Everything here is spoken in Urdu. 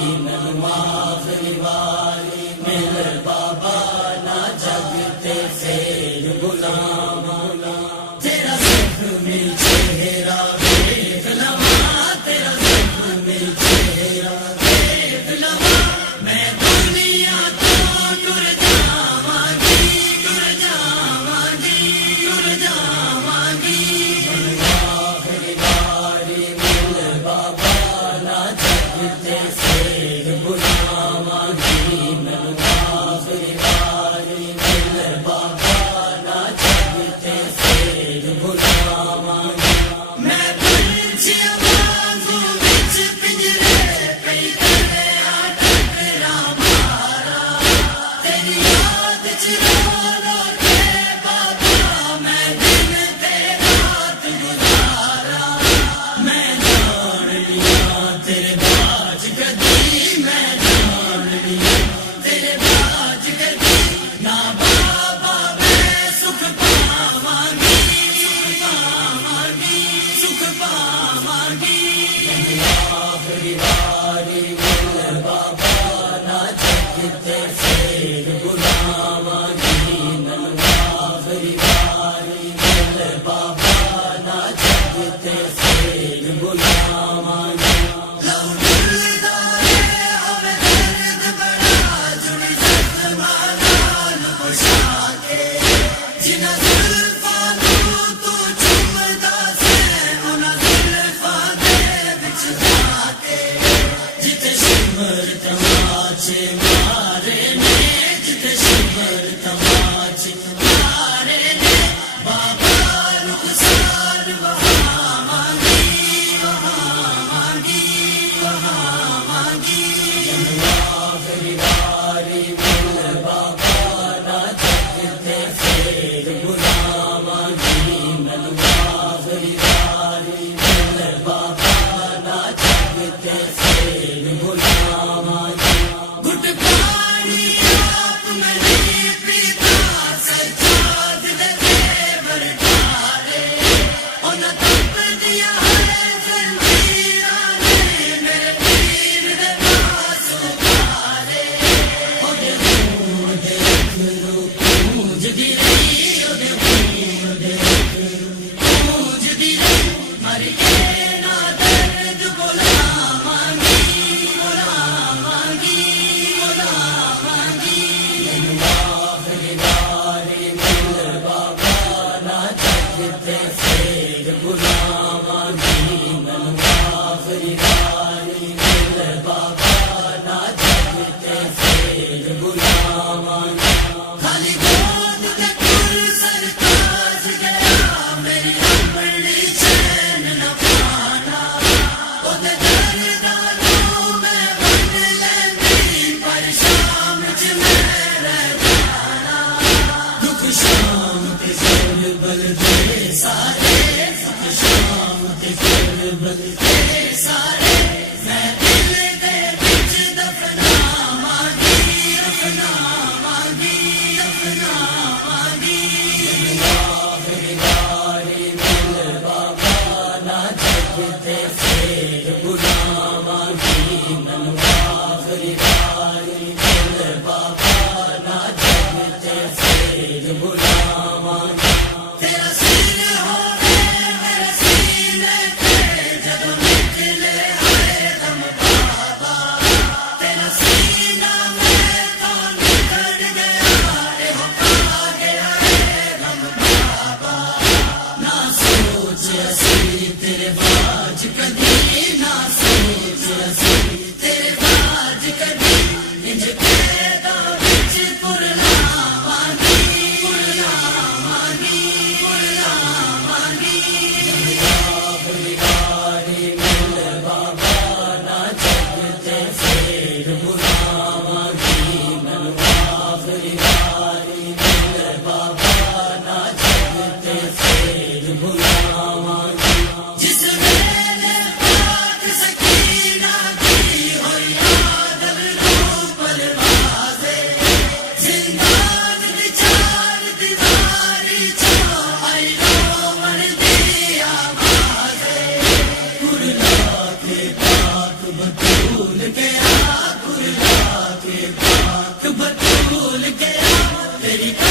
آخری واری میرے بابا نہ جگتے پھر غلام تیرا زخمی چہرہ دیکھ لمحہ تیرا زخمی چہرہ دیکھ لمحہ میں دنیا تو ٹر جاواں گی ٹر جاواں گی ٹر جاواں گی آخری واری میرے بابا نہ جگتے پھر غلام آخری واری میرے بابا نہ جگتے پھر غلام میں پنچھی آوازوں وچ پنجرے پئی کریا ٹکرا مارا تیری یاد چ رو رو کے بابا میں دن تے رات گزارا میں جان لیا تیرے باج گدی میں جان لیا تیرے باج گدی نہ بابا میں سکھ پاواں گی سکھ پاواں گی آخری واری میرے بابا نہ جگتے پھر غلام آخری واری میرے بابا نہ جگتے پھر غلام لو ڈلدا ہوے درد بڑا جڑی زخماں نال خوشا کے جنہاں زلفاں نوں تو چومدا سے انہاں زلفاں دے وچ جا کے جتے شمر تماچے مارے نے جتے شمر تماچے مارے نے بابا رخسار وہاں مانگی آخری واری میرے بابا نہ جگتے پھر غلام آخری واری میرے بابا نہ جگتے پھر غلام گھٹ پانی آپ میں نہیں پیتا سجاد دے زیور ڈھارے انہاں تپ دیا ہے زنجیراں نے میرے پیر دے پاس اتارے اودے خون دیکھ رو گونج دی رہی اودے خون دیکھ رو گونج دی رہی مر کے نہ درد غلام گی آخری واری میرے بابا نہ جگتے پھر غلام آخری واری میرے بابا نہ جگتے پھر غلام خالی گود تے ٹر سرتاج گیا میری اپنی چین نہ پانا اودے درداں نوں میں ونڈ لیندی پر شام چ میں رہ جانا دکھ شام تے زل بل دے سارے تیری